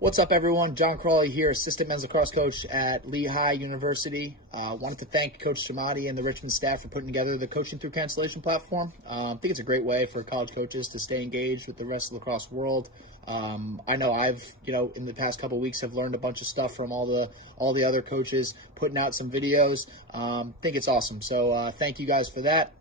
What's up, everyone? John Crawley here, assistant men's lacrosse coach at Lehigh University. Wanted to thank Coach Samadi and the Richmond staff for putting together the Coaching Through Cancellation platform. I think it's a great way for college coaches to stay engaged with the rest of the lacrosse world. I know I've, in the past couple of weeks have learned a bunch of stuff from all the other coaches, putting out some videos. Think it's awesome. So thank you guys for that.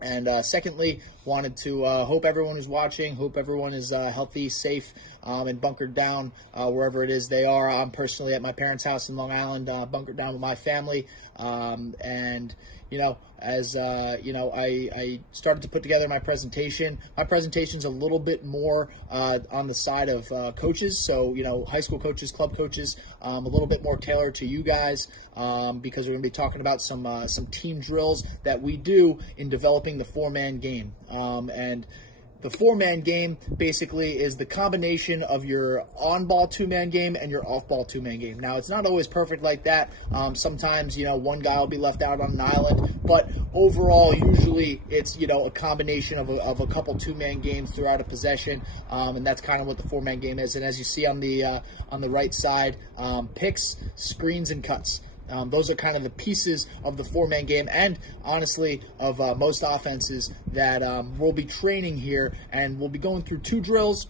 And secondly, wanted to hope everyone is watching, hope everyone is healthy, safe, and bunkered down wherever it is they are. I'm personally at my parents' house in Long Island, bunkered down with my family. And, I started to put together my presentation. My presentation's a little bit more on the side of coaches. So, high school coaches, club coaches, a little bit more tailored to you guys because we're going to be talking about some team drills that we do in developing the four-man game. And the four-man game basically is the combination of your on-ball two-man game and your off-ball two-man game. Now, it's not always perfect like that. Sometimes, one guy will be left out on an island. But overall, usually it's, a combination of a couple two-man games throughout a possession. And that's kind of what the four-man game is. And as you see on the right side, picks, screens, and cuts. Those are kind of the pieces of the four-man game and, honestly, of most offenses that we'll be training here. And we'll be going through two drills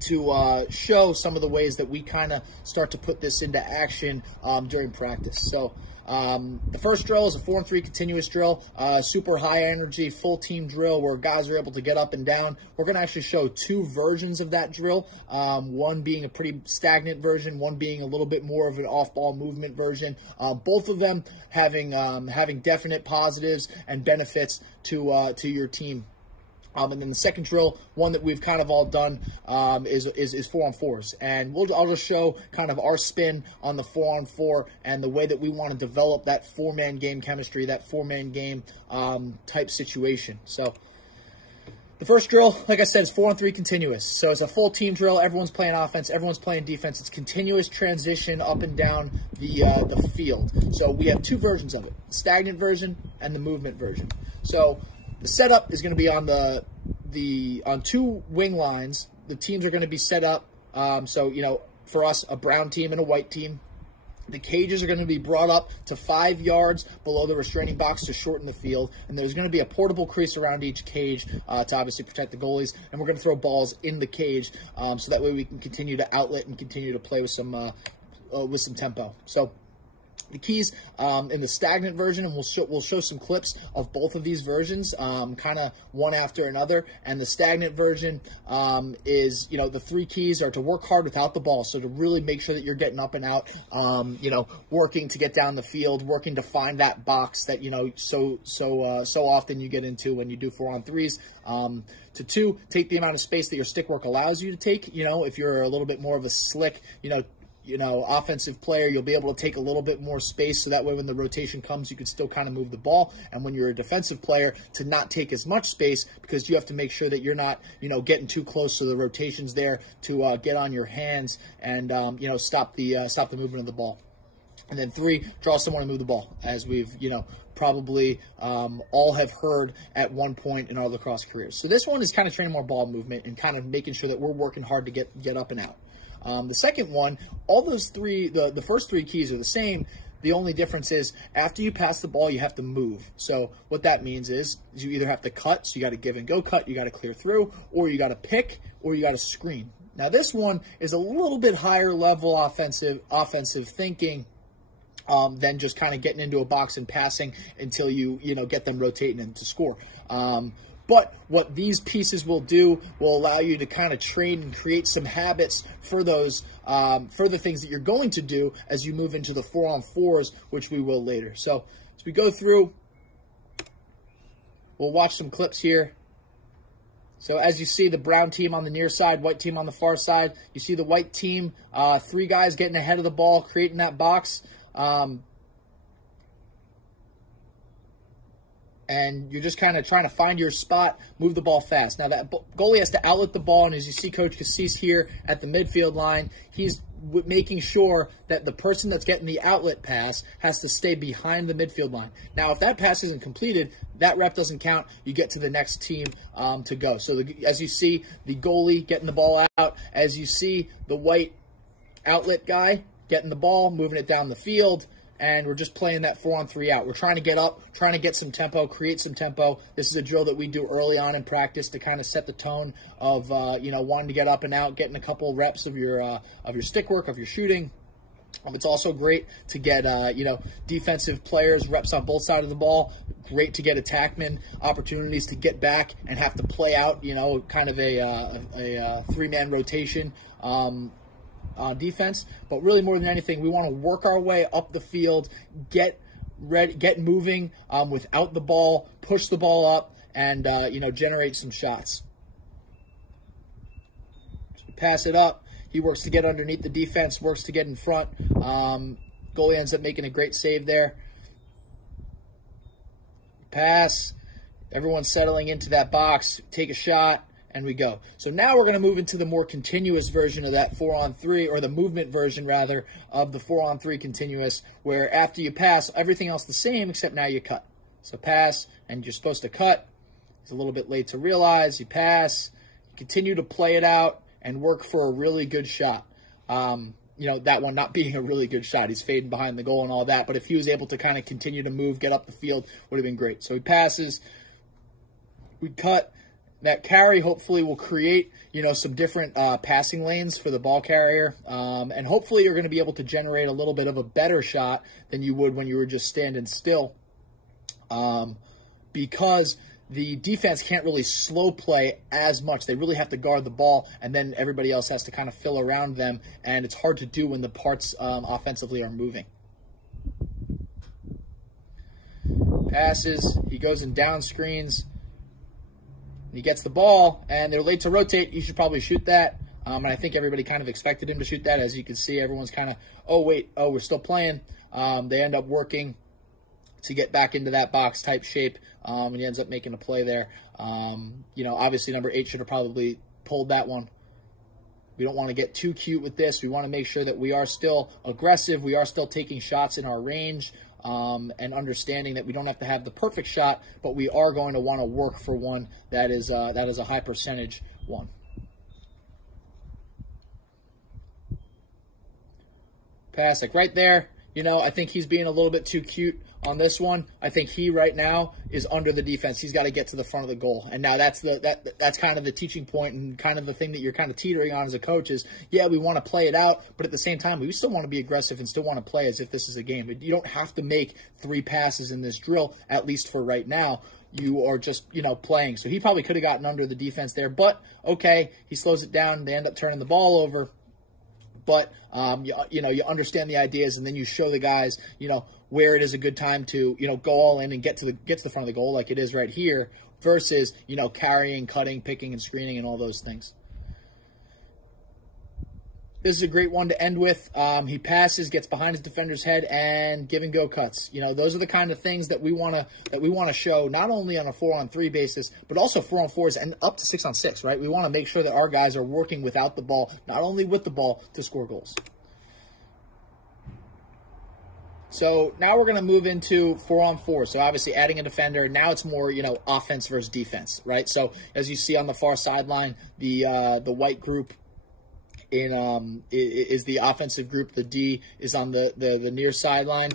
to show some of the ways that we kind of start to put this into action during practice. So the first drill is a 4-on-3 continuous drill, super high energy, full team drill where guys are able to get up and down. We're going to actually show two versions of that drill, one being a pretty stagnant version, one being a little bit more of an off-ball movement version. Both of them having definite positives and benefits to your team. And then the second drill, one that we've kind of all done, is 4-on-4s. And I'll just show kind of our spin on the 4-on-4 and the way that we want to develop that four-man game chemistry, that four-man game type situation. So the first drill, like I said, is 4-on-3 continuous. So it's a full team drill. Everyone's playing offense. Everyone's playing defense. It's continuous transition up and down the field. So we have two versions of it, the stagnant version and the movement version. So the setup is going to be on two wing lines. The teams are going to be set up. For us, a brown team and a white team. The cages are going to be brought up to 5 yards below the restraining box to shorten the field. And there's going to be a portable crease around each cage to obviously protect the goalies. And we're going to throw balls in the cage so that way we can continue to outlet and continue to play with some tempo. So the keys in the stagnant version, and we'll show some clips of both of these versions, kind of one after another. And the stagnant version is, the three keys are to work hard without the ball. So to really make sure that you're getting up and out, working to get down the field, working to find that box that so often you get into when you do 4-on-3s. To 2, take the amount of space that your stick work allows you to take. If you're a little bit more of a slick, offensive player, you'll be able to take a little bit more space so that way when the rotation comes, you can still kind of move the ball. And when you're a defensive player, to not take as much space because you have to make sure that you're not, getting too close to the rotations there to get on your hands and, stop the movement of the ball. And then 3, draw someone and move the ball, as we've, probably all have heard at one point in our lacrosse careers. So this one is kind of training more ball movement and kind of making sure that we're working hard to get up and out. The second one, all those three, the first 3 keys are the same. The only difference is after you pass the ball, you have to move. So what that means is you either have to cut, so you got to give and go cut, you got to clear through, or you got to pick, or you got to screen. Now this one is a little bit higher level offensive thinking than just kind of getting into a box and passing until you get them rotating and to score. But what these pieces will do will allow you to kind of train and create some habits for those, for the things that you're going to do as you move into the 4-on-4s, which we will later. So as we go through, we'll watch some clips here. So as you see, the brown team on the near side, white team on the far side. You see the white team, 3 guys getting ahead of the ball, creating that box. And you're just kind of trying to find your spot, move the ball fast. Now, that goalie has to outlet the ball, and as you see Coach Cassis here at the midfield line, he's making sure that the person that's getting the outlet pass has to stay behind the midfield line. Now, if that pass isn't completed, that rep doesn't count. You get to the next team to go. So as you see, the goalie getting the ball out. As you see, the white outlet guy, getting the ball, moving it down the field, and we're just playing that 4-on-3 out. We're trying to get up, trying to get some tempo, create some tempo. This is a drill that we do early on in practice to kind of set the tone of, wanting to get up and out, getting a couple reps of your stick work, of your shooting. It's also great to get, defensive players reps on both sides of the ball. Great to get attackmen opportunities to get back and have to play out, kind of a three-man rotation defense. But really, more than anything, we want to work our way up the field, get ready, get moving without the ball, push the ball up, and generate some shots. So pass it up. He works to get underneath the defense, works to get in front. Goalie ends up making a great save there. Pass. Everyone's settling into that box. Take a shot, and we go. So now we're going to move into the more continuous version of that 4-on-3, or the movement version, rather, of the 4-on-3 continuous, where after you pass, everything else the same, except now you cut. So pass, and you're supposed to cut. It's a little bit late to realize. You pass. You continue to play it out and work for a really good shot. That one not being a really good shot. He's fading behind the goal and all that. But if he was able to kind of continue to move, get up the field, would have been great. So he passes. We cut. That carry hopefully will create, some different passing lanes for the ball carrier. And hopefully you're going to be able to generate a little bit of a better shot than you would when you were just standing still. Because the defense can't really slow play as much. They really have to guard the ball, and then everybody else has to kind of fill around them, and it's hard to do when the parts offensively are moving. Passes. He goes and down screens. He gets the ball, and they're late to rotate. You should probably shoot that. And I think everybody kind of expected him to shoot that. As you can see, everyone's kind of, we're still playing. They end up working to get back into that box type shape, and he ends up making a play there. Obviously number 8 should have probably pulled that one. We don't want to get too cute with this. We want to make sure that we are still aggressive. We are still taking shots in our range, and understanding that we don't have to have the perfect shot, but we are going to want to work for one that is a high percentage one. Pass like right there. I think he's being a little bit too cute on this one. I think he right now is under the defense. He's got to get to the front of the goal. And now that's kind of the teaching point, and kind of the thing that you're kind of teetering on as a coach is, yeah, we want to play it out, but at the same time, we still want to be aggressive and still want to play as if this is a game. But you don't have to make 3 passes in this drill, at least for right now. You are just, playing. So he probably could have gotten under the defense there, but okay, he slows it down. They end up turning the ball over. But, you understand the ideas, and then you show the guys, where it is a good time to, go all in and get to the front of the goal like it is right here versus, carrying, cutting, picking, and screening and all those things. This is a great one to end with. He passes, gets behind his defender's head, and give and go cuts. Those are the kind of things that we want to show, not only on a 4-on-3 basis, but also 4-on-4s and up to 6-on-6. Right? We want to make sure that our guys are working without the ball, not only with the ball, to score goals. So now we're going to move into 4-on-4. So obviously adding a defender. Now it's more, offense versus defense, right? So as you see on the far sideline, the white group is the offensive group. The D is on the near sideline.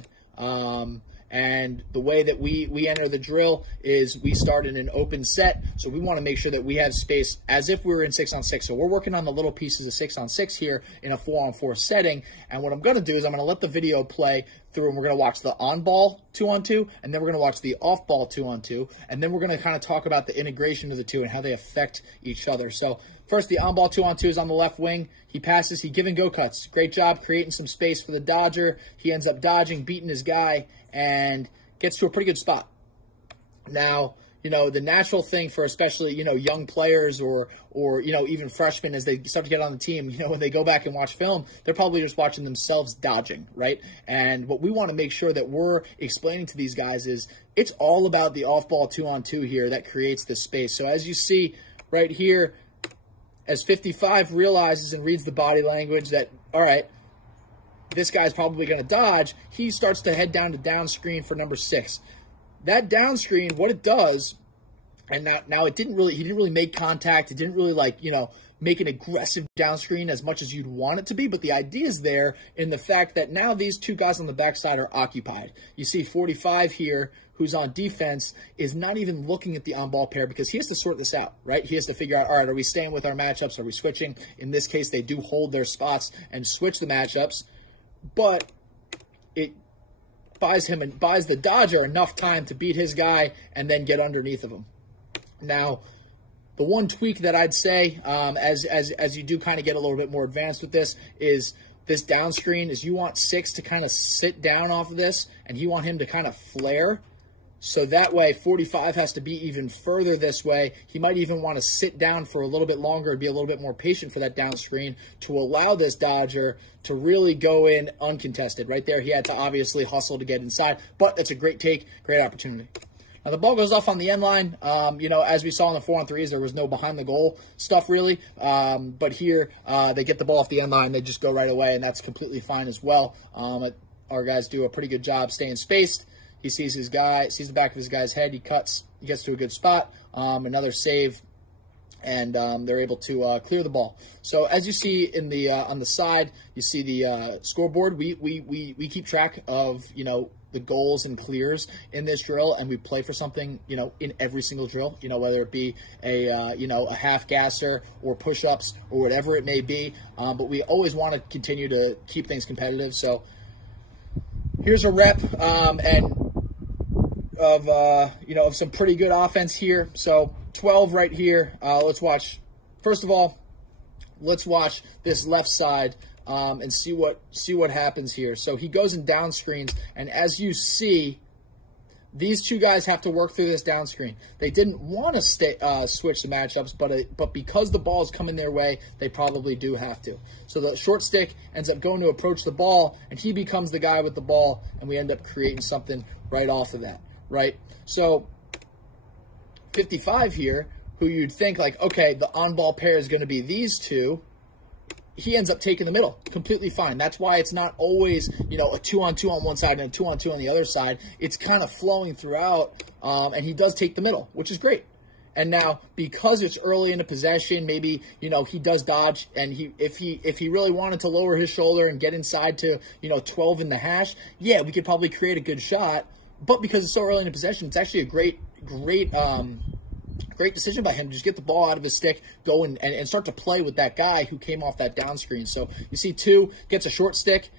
And the way that we enter the drill is we start in an open set. So we want to make sure that we have space as if we were in 6-on-6. So we're working on the little pieces of 6-on-6 here in a 4-on-4 setting. And what I'm going to do is I'm going to let the video play through, and we're going to watch the on-ball 2-on-2, and then we're going to watch the off-ball 2-on-2. And then we're going to kind of talk about the integration of the two and how they affect each other. So first, the on-ball 2-on-2 is on the left wing. He passes. He give and go cuts. Great job creating some space for the dodger. He ends up dodging, beating his guy, and gets to a pretty good spot. Now, the natural thing for especially, young players or even freshmen as they start to get on the team, when they go back and watch film, they're probably just watching themselves dodging, right? And what we want to make sure that we're explaining to these guys is it's all about the off-ball 2-on-2 here that creates this space. So as you see right here, as 55 realizes and reads the body language that, all right, this guy's probably going to dodge, he starts to head down to down screen for number 6. That down screen, what it does And now he didn't really make contact. It didn't really make an aggressive down screen as much as you'd want it to be. But the idea is there in the fact that now these two guys on the backside are occupied. You see 45 here, who's on defense, is not even looking at the on-ball pair because he has to sort this out, right? He has to figure out, all right, are we staying with our matchups? Are we switching? In this case, they do hold their spots and switch the matchups, but it buys the Dodger enough time to beat his guy and then get underneath of him. Now, the one tweak that I'd say, as you do kind of get a little bit more advanced with this, is this down screen is you want 6 to kind of sit down off of this, and you want him to kind of flare. So that way, 45 has to be even further this way. He might even want to sit down for a little bit longer and be a little bit more patient for that down screen to allow this Dodger to really go in uncontested. Right there, he had to obviously hustle to get inside, but that's a great take, great opportunity. Now, the ball goes off on the end line. As we saw in the 4-on-3s, there was no behind-the-goal stuff, really. But here, they get the ball off the end line. They just go right away, and that's completely fine as well. Our guys do a pretty good job staying spaced. He sees the back of his guy's head. He cuts. He gets to a good spot. Another save, and they're able to clear the ball. So as you see in the on the side, you see the scoreboard. We keep track of the goals and clears in this drill, and we play for something in every single drill. Whether it be a half gasser or push-ups or whatever it may be. But we always want to continue to keep things competitive. So here's a rep of some pretty good offense here. So 12 right here. Let's watch. First of all, let's watch this left side and see what happens here. So he goes in down screens, and as you see, these two guys have to work through this down screen. They didn't want to switch the matchups, but because the ball is coming their way, they probably do have to. So the short stick ends up going to approach the ball, and he becomes the guy with the ball, and we end up creating something right off of that, right? So 55 here, who you'd think okay, the on-ball pair is going to be these two, he ends up taking the middle, completely fine. That's why it's not always, a 2-on-2 on one side and a 2-on-2 on the other side. It's kind of flowing throughout, and he does take the middle, which is great. And now, because it's early in the possession, maybe, he does dodge, and if he really wanted to lower his shoulder and get inside to, 12 in the hash, yeah, we could probably create a good shot. But because it's so early in the possession, it's actually a great decision by him to just get the ball out of his stick, go and start to play with that guy who came off that down screen. So you see 2 gets a short stick,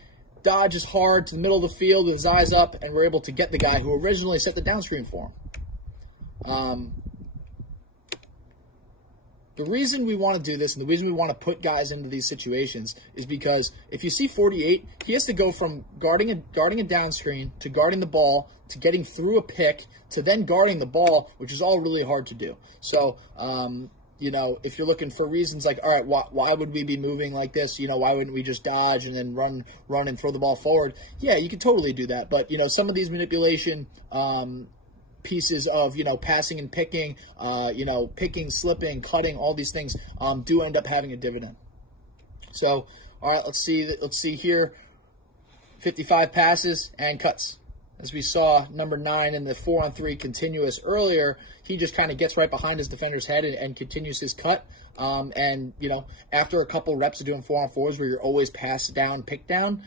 dodges hard to the middle of the field with his eyes up, and we're able to get the guy who originally set the down screen for him. The reason we want to do this and the reason we want to put guys into these situations is because if you see 48, he has to go from guarding a down screen to guarding the ball to getting through a pick to then guarding the ball, which is all really hard to do. So, if you're looking for reasons like, all right, why would we be moving like this? Why wouldn't we just dodge and then run and throw the ball forward? Yeah, you could totally do that. But, some of these manipulation pieces of, passing and picking, picking, slipping, cutting, all these things do end up having a dividend. So, all right, let's see here. 55 passes and cuts. As we saw, number 9 in the 4-on-3 continuous earlier, he just kind of gets right behind his defender's head and continues his cut. After a couple reps of doing 4-on-4s where you're always pass down, pick down,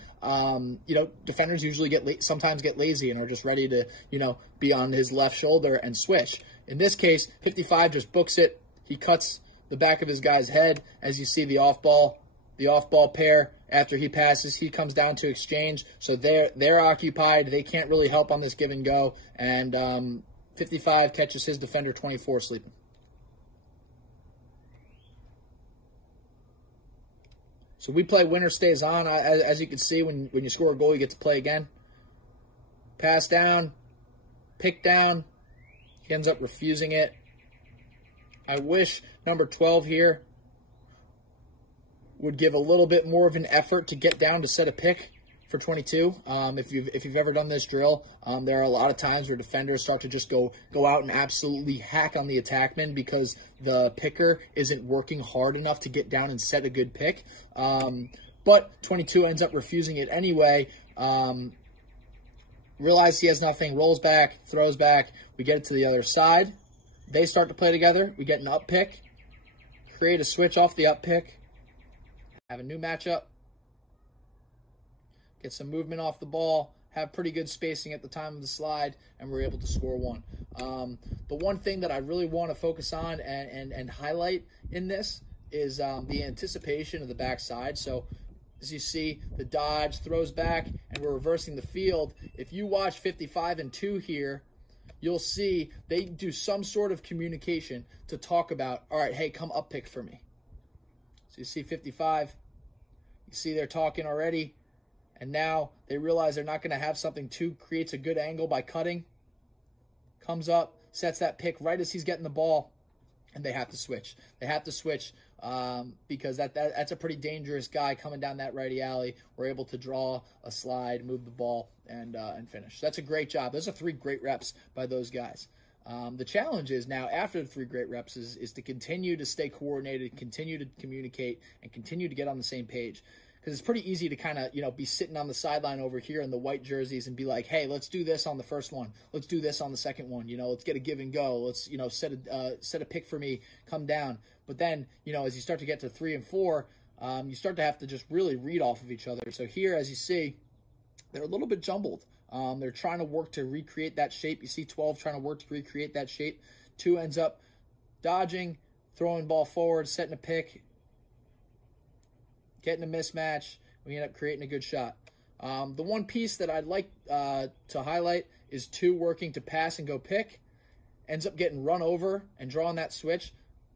defenders usually sometimes get lazy and are just ready to, be on his left shoulder and swish. In this case, 55 just books it. He cuts the back of his guy's head. As you see, the off-ball pair, after he passes, he comes down to exchange. So they're occupied. They can't really help on this give and go. And 55 catches his defender 24 sleeping. So we play winner stays on. As you can see, when you score a goal, you get to play again. Pass down, pick down. He ends up refusing it. I wish number 12 here would give a little bit more of an effort to get down to set a pick for 22. If you've ever done this drill, there are a lot of times where defenders start to just go out and absolutely hack on the attackman because the picker isn't working hard enough to get down and set a good pick. But 22 ends up refusing it anyway. Realizes he has nothing, rolls back, throws back. We get it to the other side. They start to play together. We get an up pick, create a switch off the up pick, have a new matchup, get some movement off the ball, have pretty good spacing at the time of the slide, and we're able to score one. The one thing that I really want to focus on and highlight in this is the anticipation of the backside. So as you see, the dodge throws back, and we're reversing the field. If you watch 55 and 2 here, you'll see they do some sort of communication to talk about, all right, hey, come up pick for me. So you see 55, you see they're talking already, and now they realize they're not going to have something. Two creates a good angle by cutting, comes up, sets that pick right as he's getting the ball, and they have to switch. They have to switch because that's a pretty dangerous guy coming down that righty alley. We're able to draw a slide, move the ball, and finish. That's a great job. Those are 3 great reps by those guys. The challenge is now, after the 3 great reps, is to continue to stay coordinated, continue to communicate, and continue to get on the same page. Because it's pretty easy to kind of, be sitting on the sideline over here in the white jerseys and be like, hey, let's do this on the first one. Let's do this on the second one. Let's get a give and go. Let's, set a pick for me, come down. But then, as you start to get to 3 and 4, you start to have to just really read off of each other. So here, as you see, they're a little bit jumbled. They're trying to work to recreate that shape. You see 12 trying to work to recreate that shape. 2 ends up dodging, throwing ball forward, setting a pick, getting a mismatch. We end up creating a good shot. The one piece that I'd like to highlight is 2 working to pass and go pick. Ends up getting run over and drawing that switch.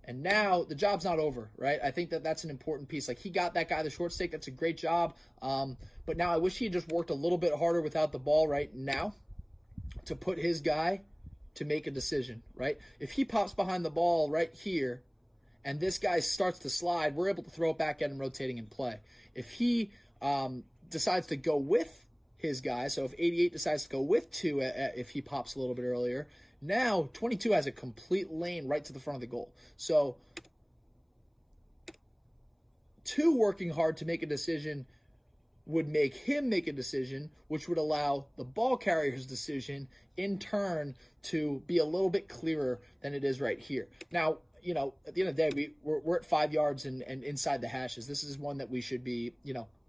And now the job's not over, right? I think that's an important piece. Like, he got that guy the short stick. That's a great job. But now I wish he had just worked a little bit harder without the ball right now to put his guy to make a decision, right? If he pops behind the ball right here and this guy starts to slide, we're able to throw it back at him rotating and play. If he decides to go with his guy, so if 88 decides to go with 2 if he pops a little bit earlier, now 22 has a complete lane right to the front of the goal. So 2 working hard to make a decision would make him make a decision, which would allow the ball carrier's decision in turn to be a little bit clearer than it is right here. Now, at the end of the day, we're at 5 yards and inside the hashes. This is one that we should be,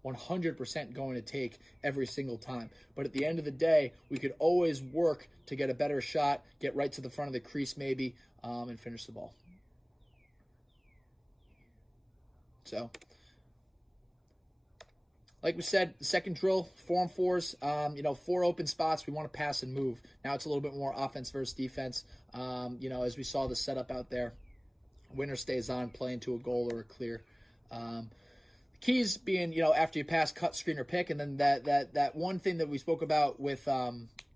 100% going to take every single time. But at the end of the day, we could always work to get a better shot, get right to the front of the crease maybe, and finish the ball. So, like we said, the second drill, 4 on 4s, 4 open spots. We want to pass and move. Now it's a little bit more offense versus defense. As we saw the setup out there, winner stays on, playing to a goal or a clear. Keys being, after you pass, cut, screen, or pick, and then that one thing that we spoke about with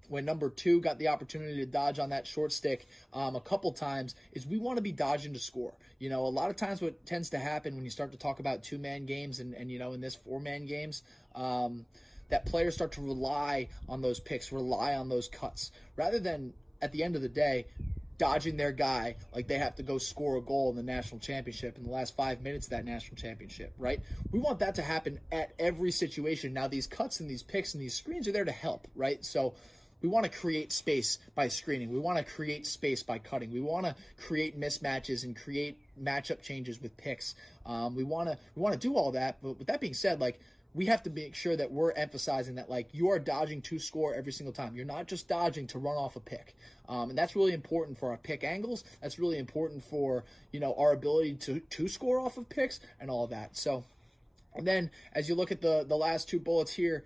when number 2 got the opportunity to dodge on that short stick a couple times is we want to be dodging to score. A lot of times what tends to happen when you start to talk about 2-man games and in this 4-man games, that players start to rely on those picks, rely on those cuts, rather than at the end of the day dodging their guy like they have to go score a goal in the national championship in the last 5 minutes of that national championship, right? We want that to happen at every situation. Now, these cuts and these picks and these screens are there to help, right? So we want to create space by screening. We want to create space by cutting. We want to create mismatches and create matchup changes with picks. We want to do all that. But with that being said, we have to make sure that we're emphasizing that, you are dodging to score every single time. You're not just dodging to run off a pick. And that's really important for our pick angles. That's really important for, our ability to score off of picks and all of that. So, and then as you look at the last 2 bullets here,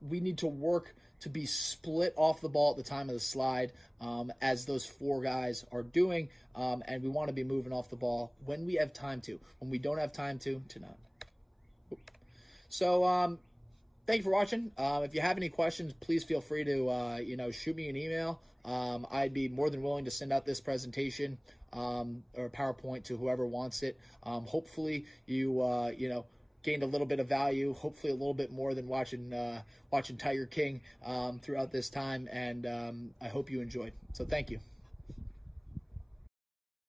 we need to work to be split off the ball at the time of the slide, as those 4 guys are doing. And we want to be moving off the ball when we have time to. When we don't have time to not. So, thank you for watching. If you have any questions, please feel free to, shoot me an email. I'd be more than willing to send out this presentation or PowerPoint to whoever wants it. Hopefully you, gained a little bit of value, hopefully a little bit more than watching Tiger King throughout this time, and I hope you enjoyed. So thank you.